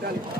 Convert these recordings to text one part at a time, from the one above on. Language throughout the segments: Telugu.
Dale.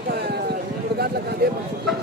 placa, los gatos la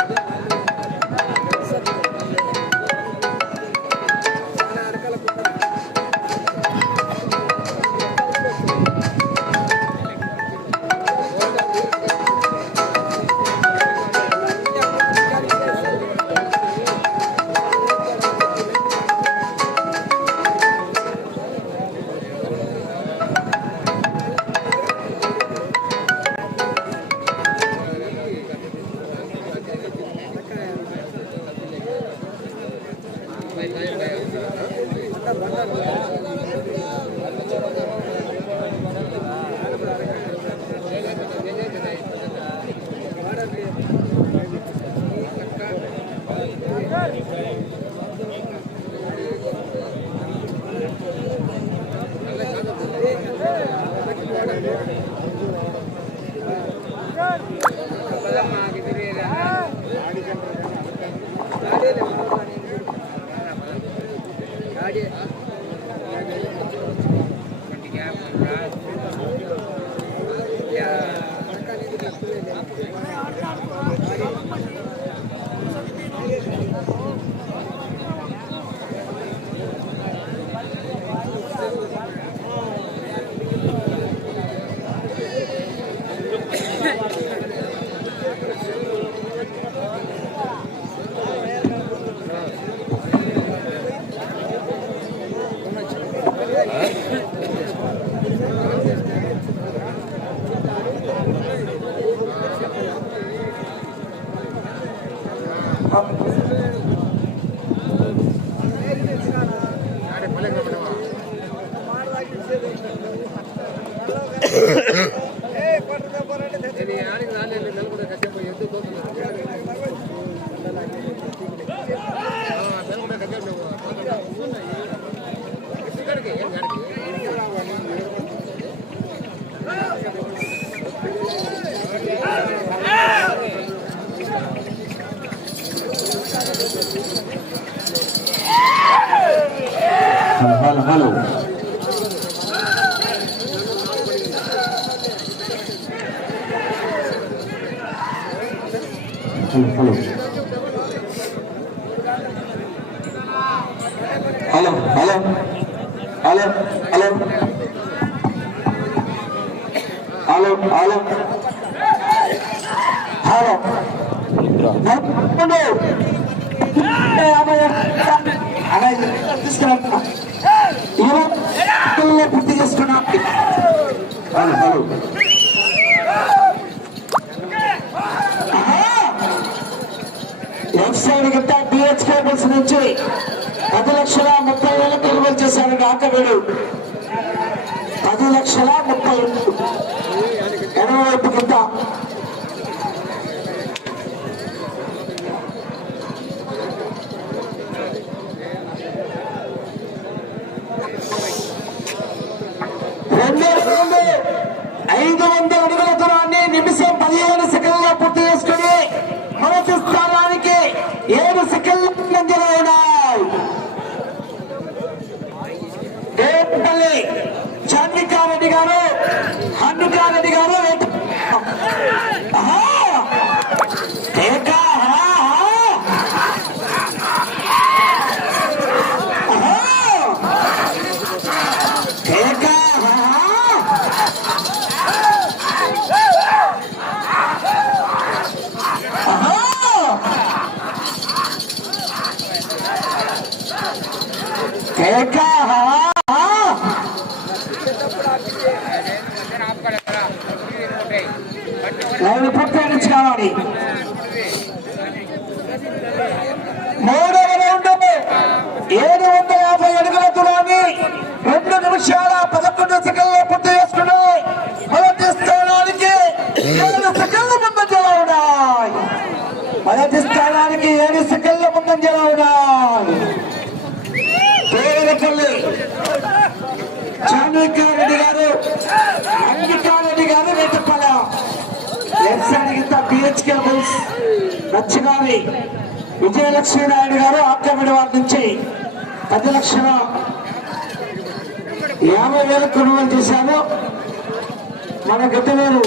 Gracias. Salud, salud. DH నుంచి పది లక్షల ముప్పై వేల కొనుగోలు చేశారు ఆకవేడు పది లక్షల ముప్పై ఎనభై వైపు కింద ఐదు వందల అడుగుల దూరాన్ని లైన్ పూర్తి కావాలి మూడవ రౌండ్ ఏడు వందల యాభై అడుగుల దూరాన్ని రెండు నిమిషాలు పదకొండు సెకండ్లు పూర్తి చేసుకున్నాయి మొదటి స్థానానికి ఏడు సెకండ్ల ముందంజలో ఉన్నాయి మొదటి స్థానానికి ఏడు సెకండ్ల ముందంజలో ఉన్నాయి పేరుపల్లి చాంద్రికారెడ్డి గారు అంగికారెడ్డి గారు రేటప్పల ఎస్ఆర్గిత పిహెచ్ కేబుల్స్ నచ్చినావి విజయలక్ష్మీ నాయుడు గారు ఆక్రమిడి వారి నుంచి పది లక్షల యాభై వేల కొనుగోలు చేశారు. మన గిట్టలేరు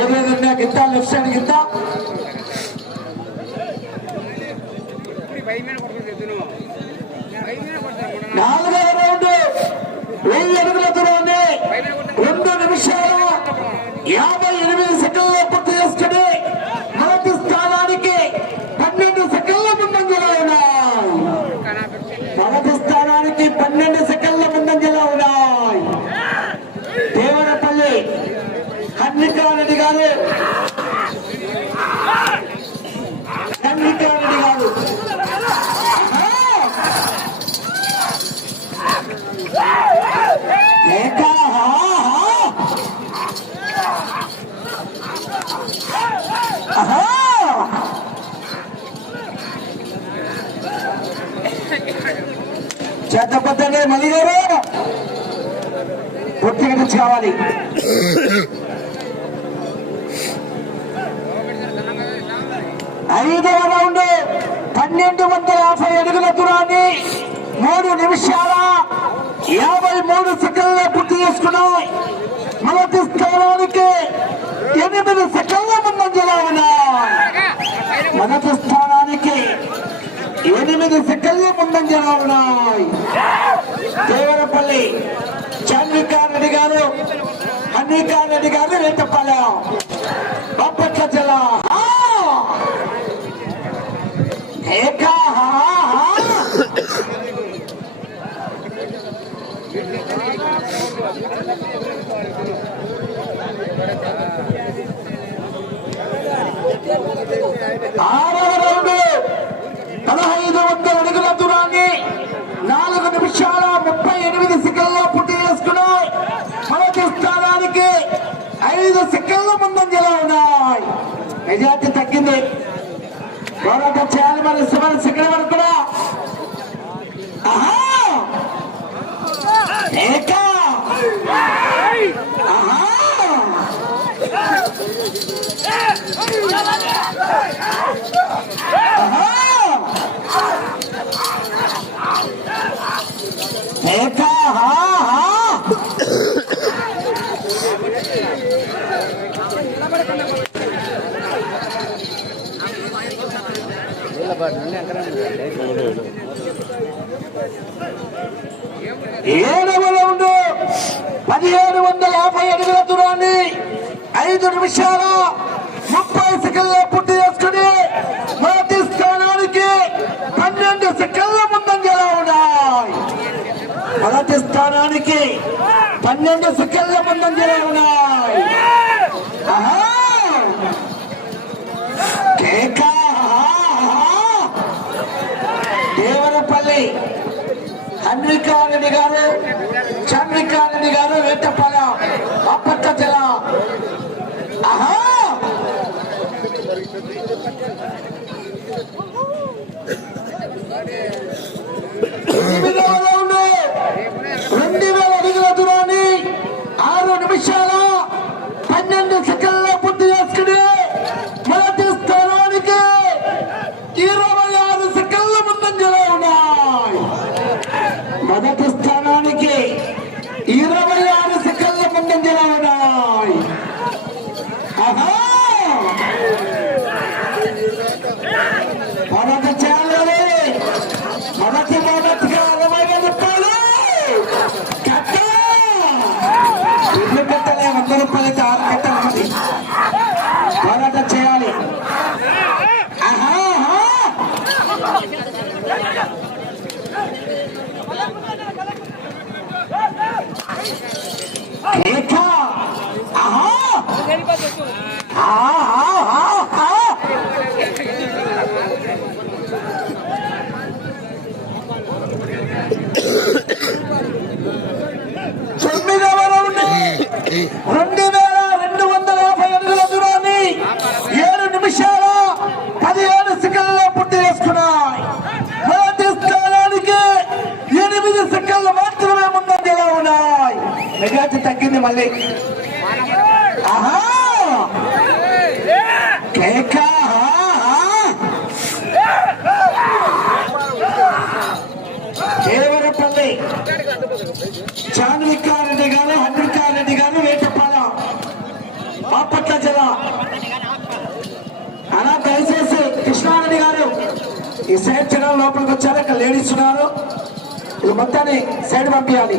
ఏదైనా గిత్త లెఫ్ట్ సైడ్ గిత్త. నాలుగవ రౌండ్ వెయ్యి అడుగుల దూరాన్ని రెండు నిమిషాలు యాభై ఎనిమిది సెకండ్లు పూర్తి చేసుకుని మొదటి స్థానానికి పన్నెండు సెకండ్ల ముందంజలో ఉన్నాయి మొదటి స్థానానికి పన్నెండు సెకండ్ల ముందంజలో ఉన్నాయి దేవరపల్లి కన్నికారెడ్డి గారు కన్నికారెడ్డి గారు ఏక హా మళ్ళీ గారు. ఒత్తిడి నుంచి కావాలి. ఐదవ రౌండ్ పన్నెండు వందల యాభై అడుగుల దూరాన్ని మూడు నిమిషాల యాభై మూడు సెకండ్ల పూర్తి చేసుకున్నాయి మొదటి స్థానానికి ఎనిమిది సెకండ్ల ముందంజలో ఉన్నాయి మొదటి స్థానానికి ఎనిమిది సెకండ్ల ముందంజలో ఉన్నాయి దేవరపల్లి చంద్రికారెడ్డి గారు హన్నికారెడ్డి గారు రెట్టపాలెం బాపట్ల జిల్లా. ఏకా ఆరవ రౌండ్ పదహైదు వందల అడుగుల దూరాన్ని నాలుగు నిమిషాల ముప్పై ఎనిమిది సెకండ్లో పూర్తి చేసుకున్నాయి. మొదటి స్థానానికి ఐదు సెకండ్ల ముందంజలో ఉన్నాయి. మెజార్టీ తగ్గింది. పోరాటం చేయాలి మరి సుమారు సెకండ్ వరకు కూడా. ఆహా! ఏకా హా హా ఏడవ రౌండ్ పదిహేడు వందల యాభై అడుగుల దూరాన్ని ఐదు నిమిషాల ముప్పై సెకండ్ల పూర్తి చేసుకుని మొదటి స్థానానికి పన్నెండు సెకండ్ల ముందంజలో ఉన్నాయి మొదటి స్థానానికి పన్నెండు సెకండ్ల ముందంజలో ఉన్నాయి. దేవరపల్లి హన్రికారెడ్డి గారు చంద్రికారెడ్డి గారు వేటపాలెం బాపట్ల జిల్లా ఆహా ఎనిమిదవ రౌండ్ రెండు వేల అడుగుల దూరాన్ని ఆరు నిమిషాల పన్నెండు సెకండ్ల పూర్తి చేసుకుని మొదటి స్థానానికి ఇరవై ఆరు సెకండ్ల ముందంజలో ఉన్నాయి మొదటి స్థానానికి ఇరవై ఆరు సెకండ్ల ముందంజలో ఉన్నాయి ఆహా! మొదటి చేయాలి కేక ఆహా ఆహా ఆహా తొమ్మిదవ రౌండ్ రెండు వేల రెండు వందల యాభై అడుగుల దూరాన్ని ఏడు నిమిషాల పదిహేను సెకండ్లలో పూర్తి చేసుకున్నాయి మొదటి స్థానానికి ఎనిమిది సెకండ్లు మాత్రమే ముందంజలో ఉన్నాయి మెగాచి తగ్గింది మళ్ళీ. ఆహా! కేక దేవరపల్లి చాంద్రికారెడ్డి గారు హండ్రికారెడ్డి గారు వేటపాల బాపట్ల జిల్లా. అలా దయచేసి కృష్ణారెడ్డి గారు ఈ సైడ్ జనం లోపలికి వచ్చారు. ఇక్కడ లేడీస్ ఉన్నారు. ఇది మొత్తాన్ని సైడ్ పంపించాలి.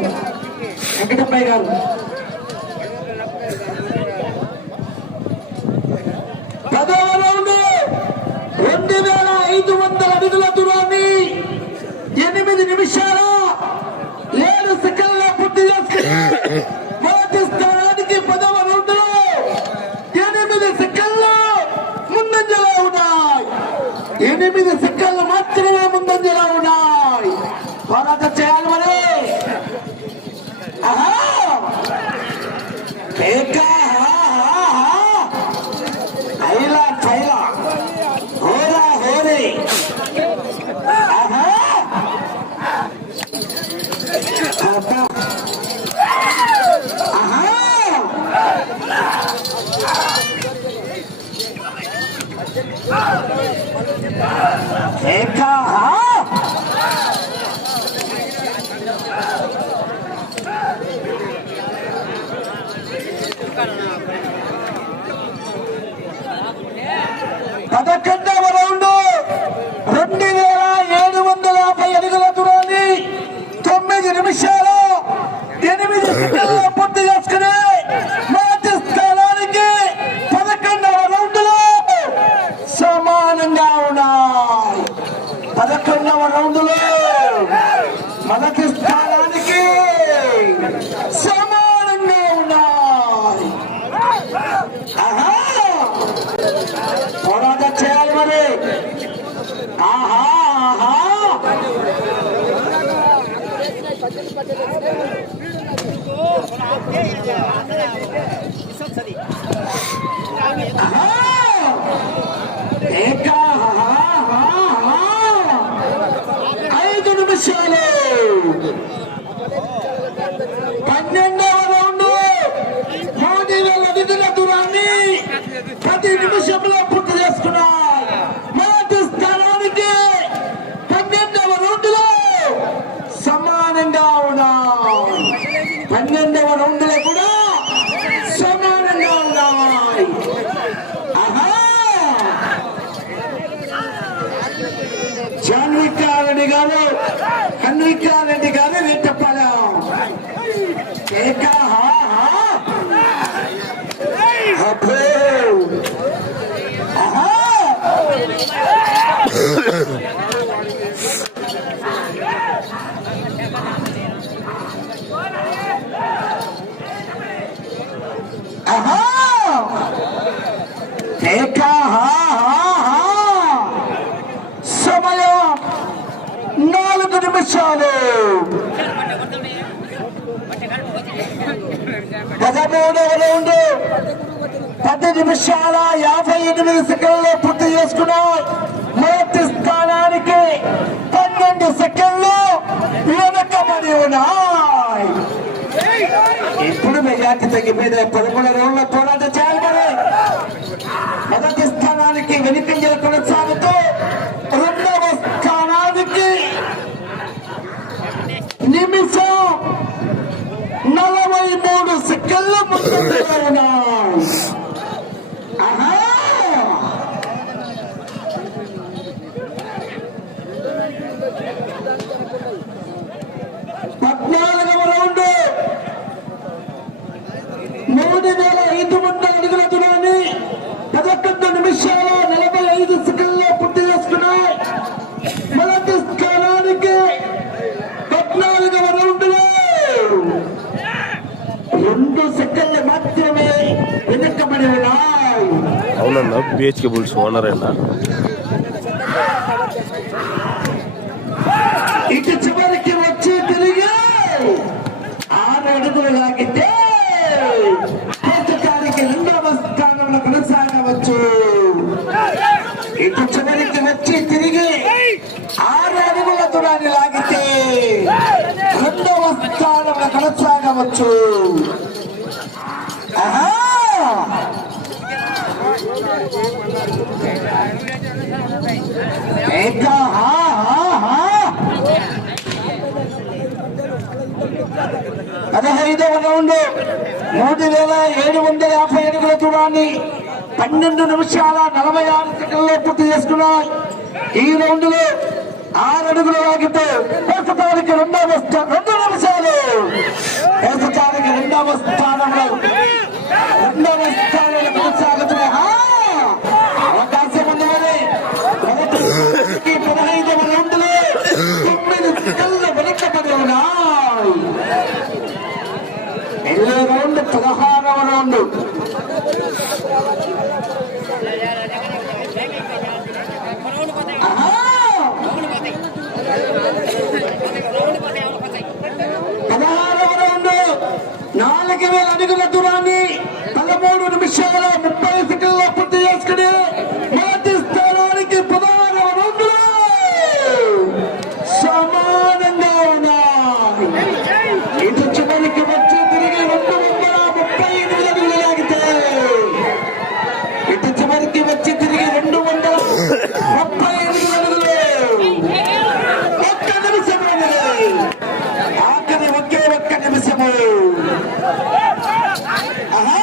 వెంకటప్పయ్య గారు పదవ రౌండ్ రెండు వేల ఐదు వందల అడుగుల దూరాన్ని తొమ్మిది నిమిషాల ఏడు సెకండ్ల పూర్తి చేసుకుని మొదటి స్థానానికి పదవ రౌండ్లో ఎనిమిది సెకండ్లు ముందంజలో ఉన్నాయి. ఎనిమిది సెకండ్లు మాత్రమే ముందంజలో ఉన్నాయి. పోరాటం చేయాలి మరి ఆహా కేక ఆహా, ఆహా. ఐలా ఫైలా హోరా హోరీ ఆహా అబ్బా. ఆహా ఏకా పదకొండవ రౌండ్ రెండు వేల ఏడు వందల యాభై అడుగుల దూరాన్ని తొమ్మిది నిమిషాలు ఎనిమిది సెకండ్లు పూర్తి చేసుకుని మొదటి స్థానానికి పదకొండవ రౌండ్లో సమానంగా ఉన్నాయి పదకొండవ రౌండ్లో మొదటి స్థానానికి సమానంగా ఉన్నాయి ఆహా పోరాటం చేయాలి మరి ఆహా ఆహా ఆహా ఏకా ఆహా, ఆహా. ఐదు నిమిషాలు పన్నెండవ రౌండ్ మూడు వేల అడుగుల దూరాన్ని పది నిమిషంలో పూర్తి చేసుకున్నారు మొదటి స్థానానికి పన్నెండవ రౌండ్లో సమానంగా ఉన్నాయి పన్నెండవ రౌండ్లో కూడా సమానంగా ఉన్నాయి ఆహా చాన్వికారెడ్డి గారు కన్వికారెడ్డి గారు వేటపాలెం ఏక హా హా అబ్బో ఆహా ఆహా ఏక హా హా హా సమయం నాలుగు నిమిషాలు పదమూడవ రౌండ్ పది నిమిషాల యాభై ఎనిమిది సెకండ్లు పూర్తి చేసుకున్నాయి మొదటి స్థానానికి పన్నెండు సెకండ్లు వెనకబడి ఉన్నాయి. ఇప్పుడు మెజార్టీ తగ్గిపోయింది. పదమూడు రోజుల పోరాటం చేయాలి. మరి మొదటి స్థానానికి వెనుకంజలు కొనసాగుతూ రెండవ స్థానానికి నిమిషం నలభై మూడు సెకండ్లు ముందు ఉన్నాయి ఆహా! పద్నాలుగవ రౌండ్ మూడు వేల ఐదు వందల అడుగుల దూరాన్ని పదకొండు నిమిషాల నలభై ఐదు సెకండ్లో పూర్తి చేసుకున్నాయి మొదటి స్థానానికి బిహెచ్కే బుల్స్ ఓనర్ అయినా ఇటు చివరికి వచ్చి తిరిగి ఆరు అడుగులు లాగితే పుస్తకానికి రెండవ స్థానంలో కొనసాగవచ్చు. ఇటు చివరికి వచ్చి తిరిగి ఆరు అడుగుల దూరాన్ని లాగితే రెండవ స్థానంలో కొనసాగవచ్చు ఆహా ఇంకా హా హా హా పదహైదవ రౌండ్. మూడు వేల ఏడు వందల యాభై అడుగుల దూరాన్ని పన్నెండు నిమిషాల నలభై ఆరు సెకండ్లో పూర్తి చేసుకున్నాయి. ఈ రౌండ్లో ఆరు అడుగులు వాగితే ప్రస్తుతానికి రెండవ రెండు నిమిషాలు. ప్రస్తుతానికి రెండవ స్థానంలో రెండవ స్థానం కొనసాగుతున్నాయి ఆ! అవకాశం ఉంది మరి. మొదటి పదహైదవ రౌండ్లో తొమ్మిది సెకండ్ల వెనుకబడి ఉన్నాయి ఎన్నో రౌండ్ పదహారవ రౌండ్ ఆహా! పదహారవ రౌండ్ నాలుగు వేల అడుగుల దూరాన్ని పదమూడు నిమిషాల ముప్పై సెకండ్ల పూర్తి చేసుకుని మొదటి స్థానానికి పదహారవ రౌండ్ సమానంగా ఉన్నాయి ఇటు చివరికి వచ్చి తిరిగి రెండు వందల ముప్పై ఎనిమిది అడుగులు లాగితే ఇటు చివరికి వచ్చి తిరిగి రెండు వందల ముప్పై ఎనిమిది అడుగులు ఒక్క నిమిషం ఉన్నది. ఆఖరి ఒకే ఒక్క నిమిషము ఆహా!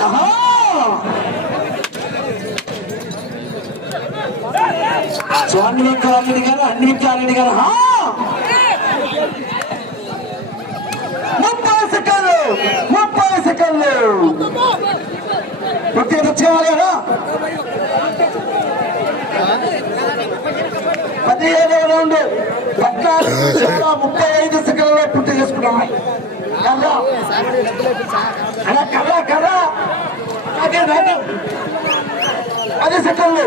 ఆహా! స్వామి వెంకటారెడ్డి గారు అన్ని వెంకటారెడ్డి గారు ముప్పై సెకండ్లు ముప్పై సెకండ్లు. ఒకే తెచ్చుకోవాలి పదిహేడవ రౌండ్ పద్నాలుగు ముప్పై ఐదు సెకండ్లలో పూర్తి చేసుకున్నాం. కదా అలా కదా కదా అదే సెకండ్లు.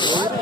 Yeah.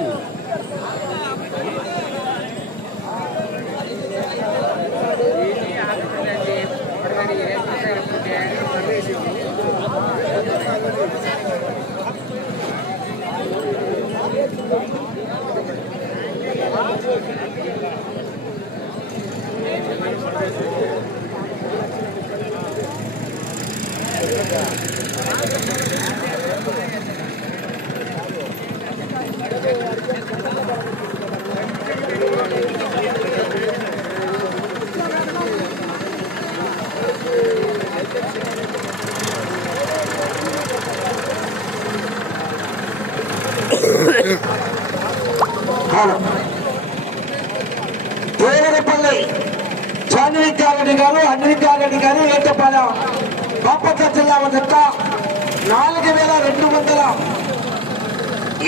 గారు అన్వికారెడ్డి గారు ఏటపాల బాపట్ల జిల్లా చెత్త నాలుగు వేల రెండు వందల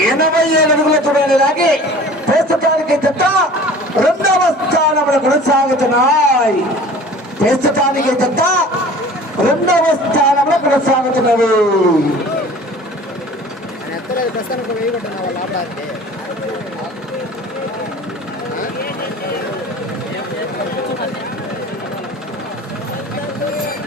ఎనభై ఏడు అడుగుల చూడండి లాగి ప్రస్తుతానికి చెత్త రెండవ స్థానంలో కొనసాగుతున్నాయి. ప్రస్తుతానికి చెత్త రెండవ స్థానంలో కొనసాగుతున్నవి ప్రస్తుతానికి 私は。